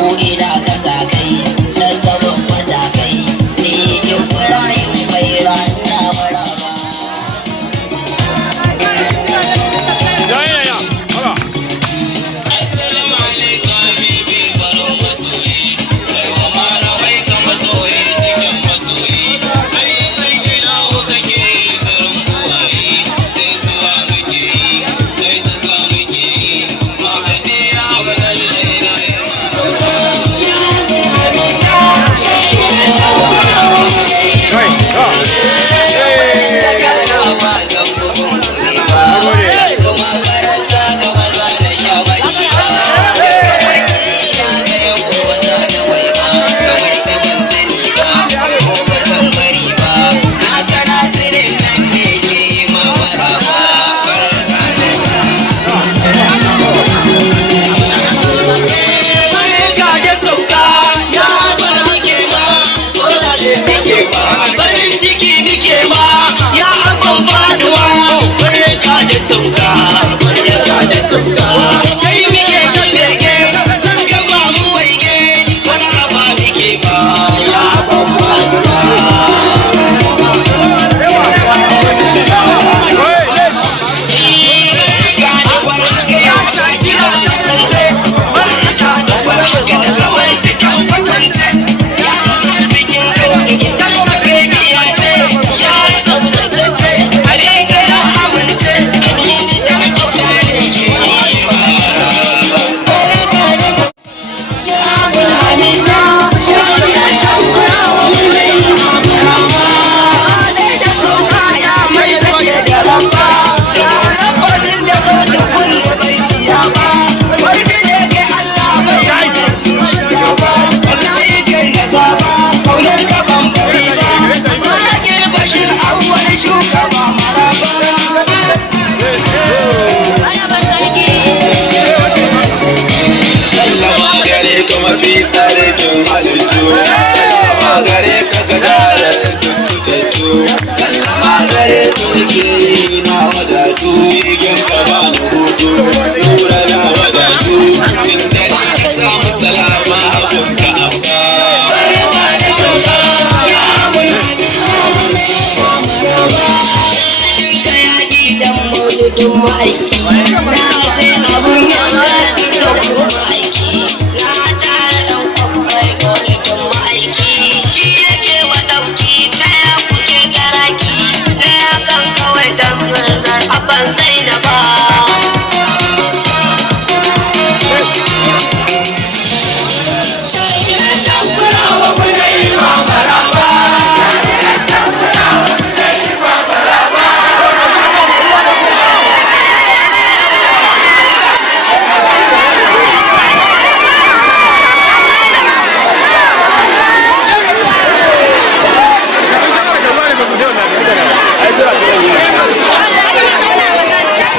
ko ina ka sa kai sassabin matakai ni Ibrahim mai rana maraba. Assalamu alaikum habibi barin masoyi kai wa malamai ka masoyi cikin masoyi ayyukan gida kake sarin buwaye dai zuwa muke yi dai duka muke yi mahadi ya abu lallai na sauka kai muke ta bege san ka ba mu waige wani raba muke ba ya babba mafi sarkin halittu sallama gare ka gada da duk fitattu sallama gare ka nake yi na wadatu igin ka ba na hutu lura na wadatu tun da ni ka samu salama abun ka abba ka yaƙi dan mauludin ma'aiki na sai abun yanka da kuma aiki Zainaba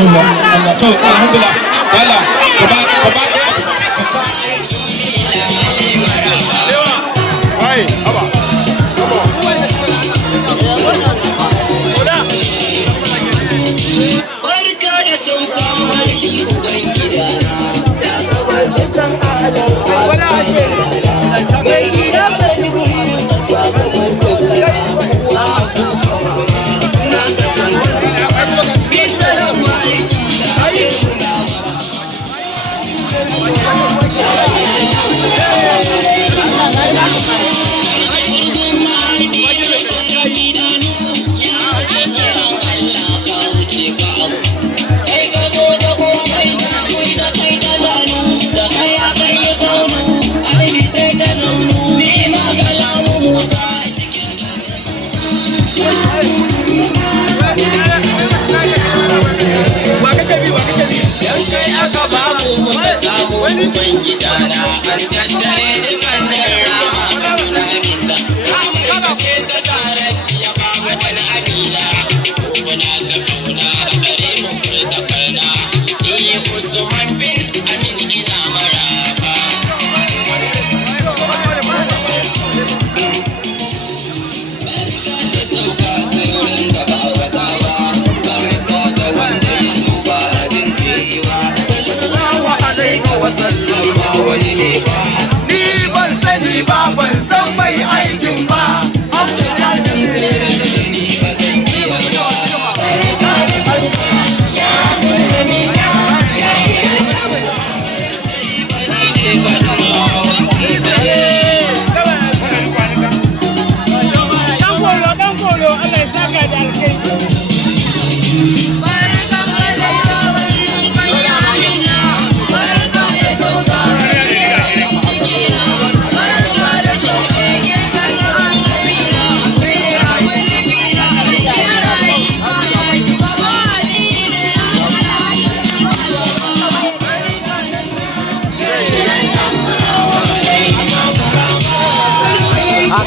Allah to alhamdulillah wala gaba wai aba barka da sauka mai uban gidana ta gabar dukkan alam wala mai gida ka dubu ba kamar ka wa suna ka san gidana an tattare dukkanin rama abinda amurka ce ta sarar ya kama da amina kuna ta kauna a tsare mu ta farna iya usman bin amin ina maraba barka da sauka sirrin da ba a faɗa ba barka da wanda ya zo ba a jinjiri ba sallallahu alaihi wa sallam ba wani ne ba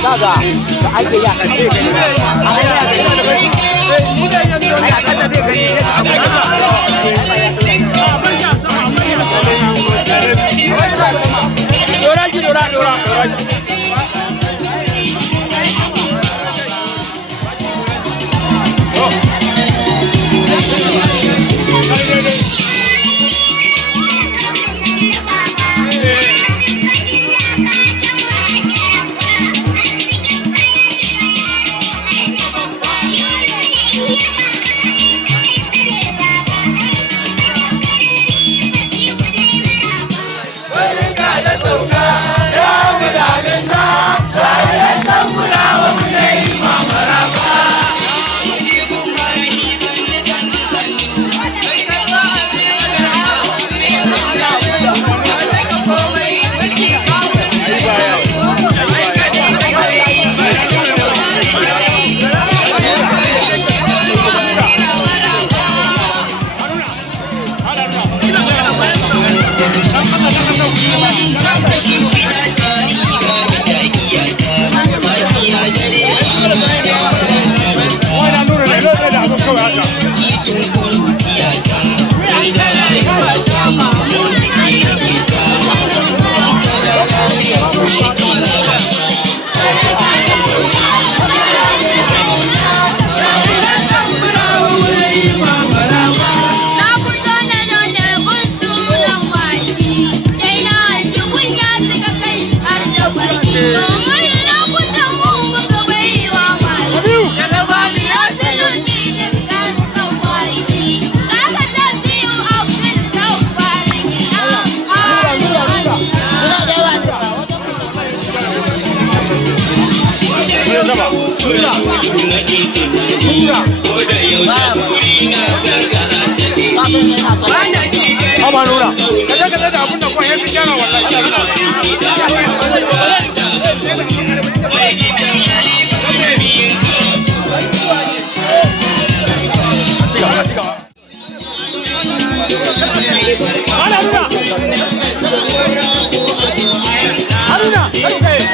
kaga ka aike ya ka ce gani a ya ga ina da bai ai a kasa zai gani dora shi dora shi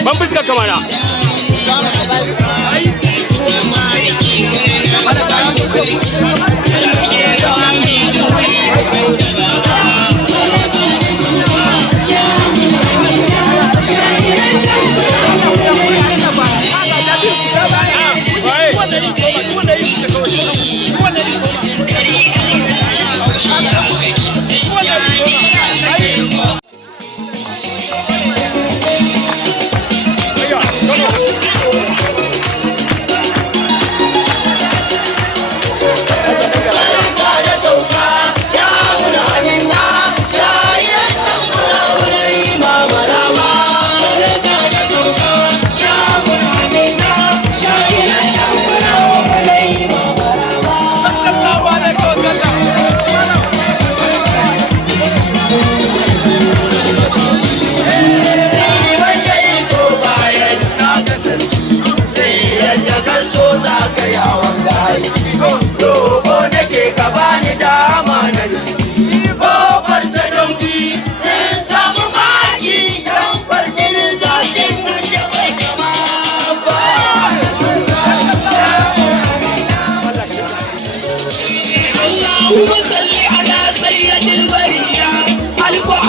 ban fuskar kamana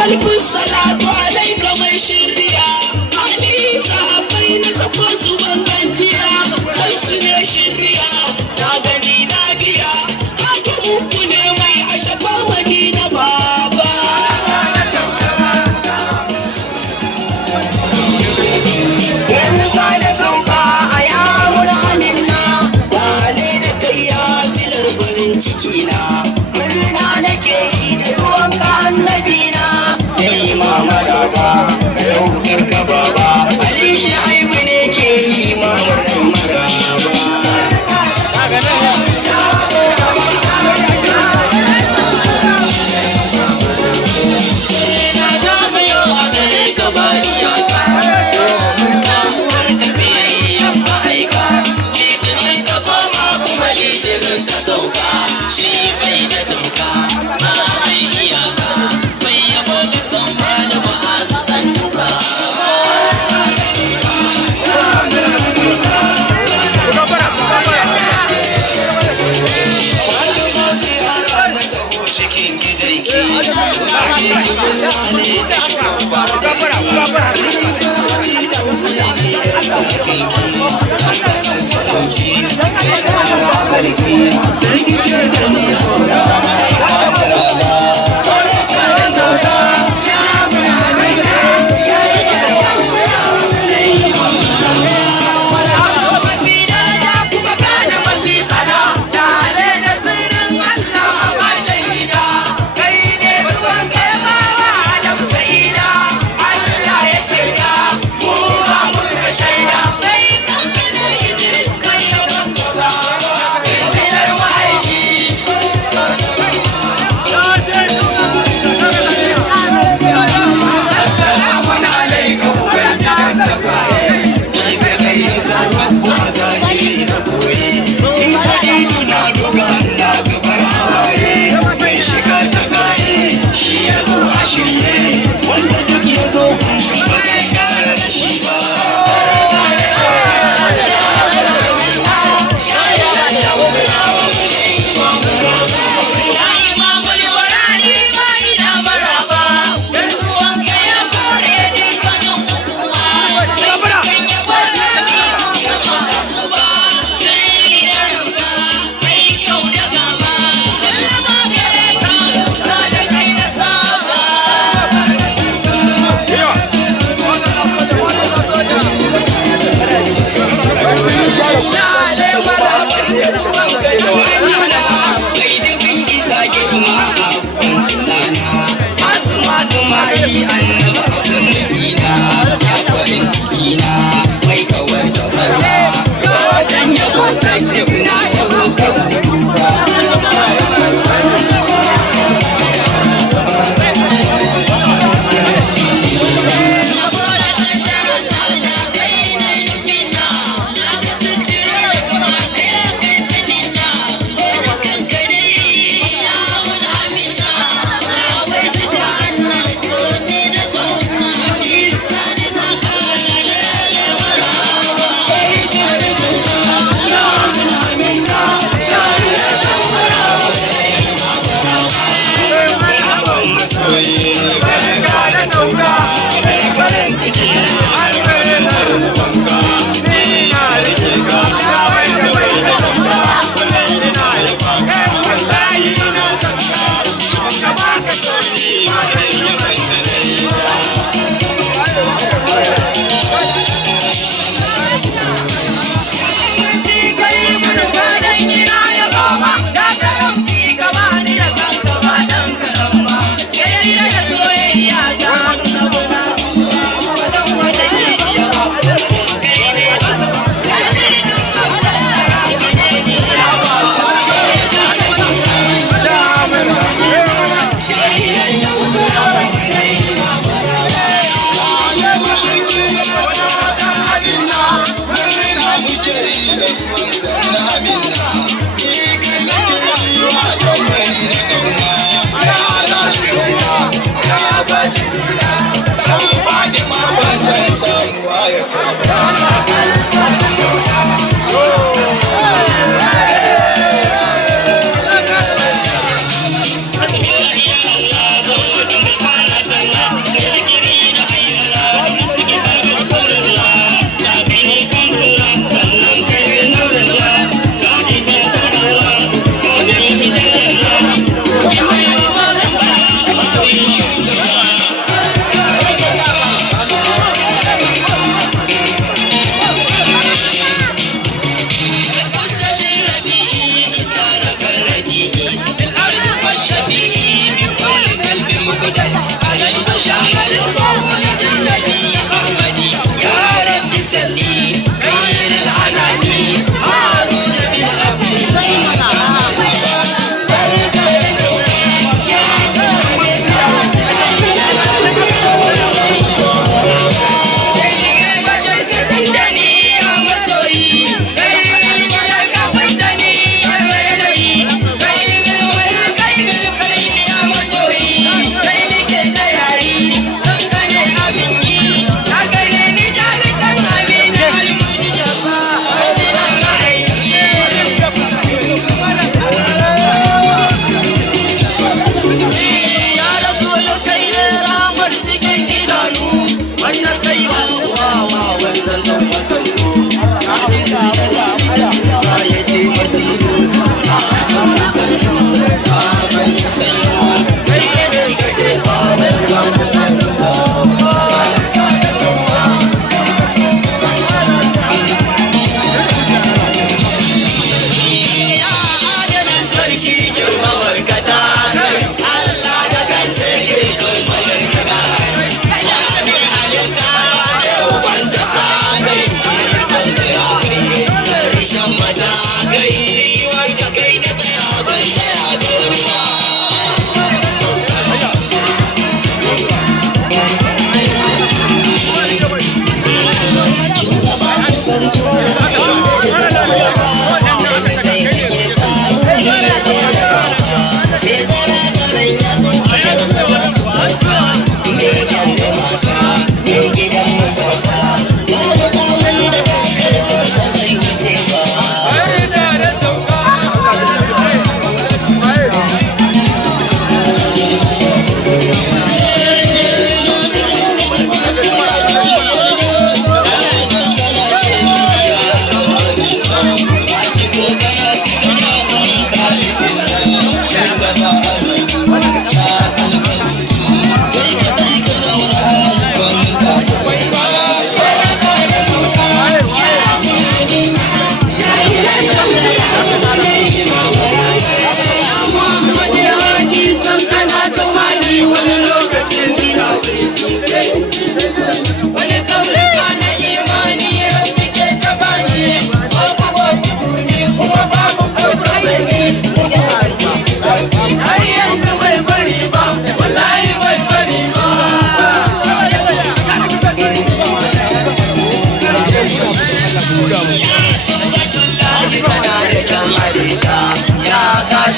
ألف الصلاة عليك من شريا علي صحابي نسفو سبن بنتيا سلسل شريا ناغني ناغيا هاتو مكوني مي أشفا مدينة بابا ورقا لسوقا أيام العملنا والينا كياسي لربرن تكينا ورنا نكي نروانك النبينا Mama Daba, saukar ka baba, Ali Shaibu ne ke yi mamarin maraba. Na zama yau a gare ka bariya ka, domin samuwar tafiyayyen ma'aika. Litinin ka koma kuma litinin ka sauka, shi bai da tauka, ma bai iyaka. Bai yabo da sauka da ba'azu sannu ba. Sarki ce da ni zauna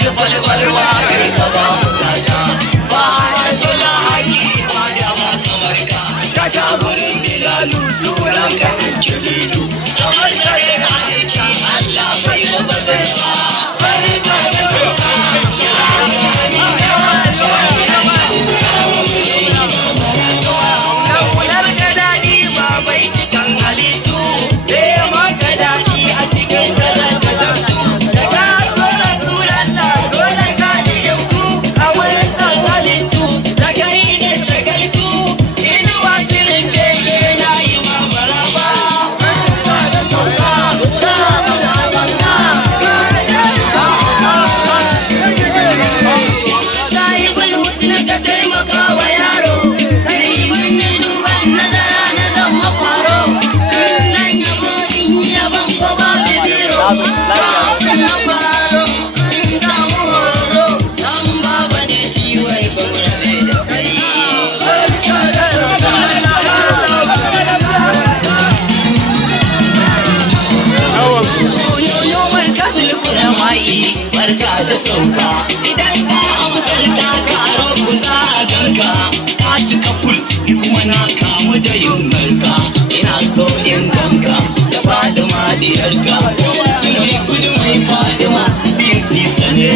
tashi balbalwa kai ka ba mu tata ba tuna haƙi ba da ba kamar ka ta gurin bilalu sunan ka kibilu kamar sare na aiki Allah bai ba zai ba da sauka idan za a musalta karon mu za a ganka ka cika ful kuma na kamu da yunwarka ina so in ganka da fadima diyarka su mai kudu mai fadima bin sisa ne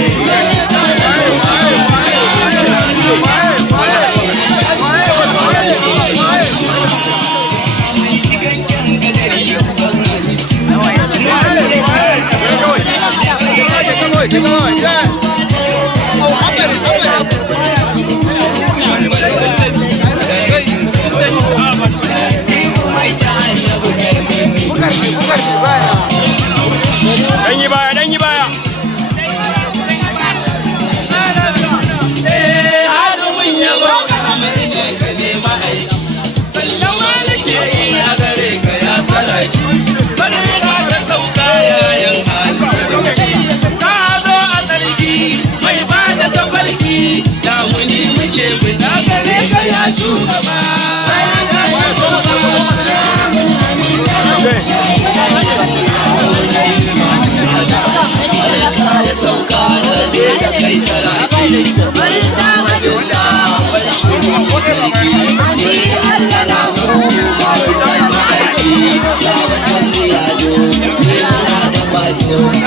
Dan yi baya.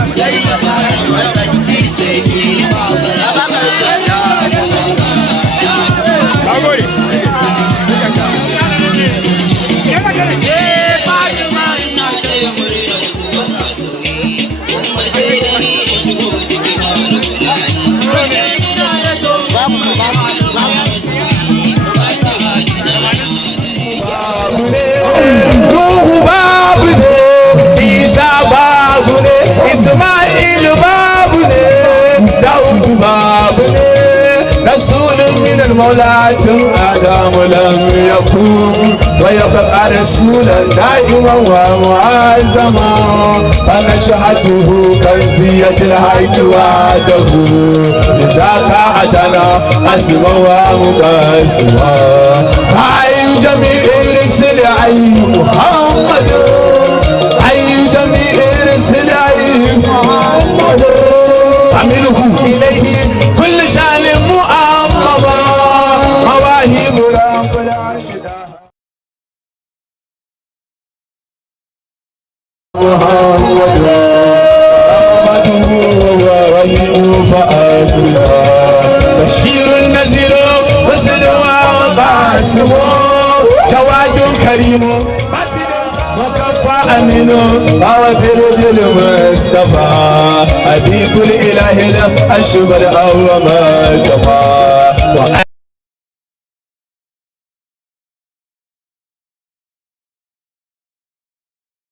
Sai ya fara wasan sai ke Ismail babu ne, Daudu babu ne, Rasulun minal maulatin Adamu lam yakun wa yabqa rasulan da'iman wa mu'azzama fa nashhatuhu kanziyatil haqqi wa dahu zaka atana asma wa muqasima ayu jami'ir sil ayu Muhammad ayu jami'ir sil محمد عمله إليه كل شأن مؤمما مواهب رب العرش محمد أحمده ووهيب فأذنا بشير النذير وسلوى وقاسم جواد كريم أمين وفي رجل مصطفى أبيب الإله الأشبر أو ما تفا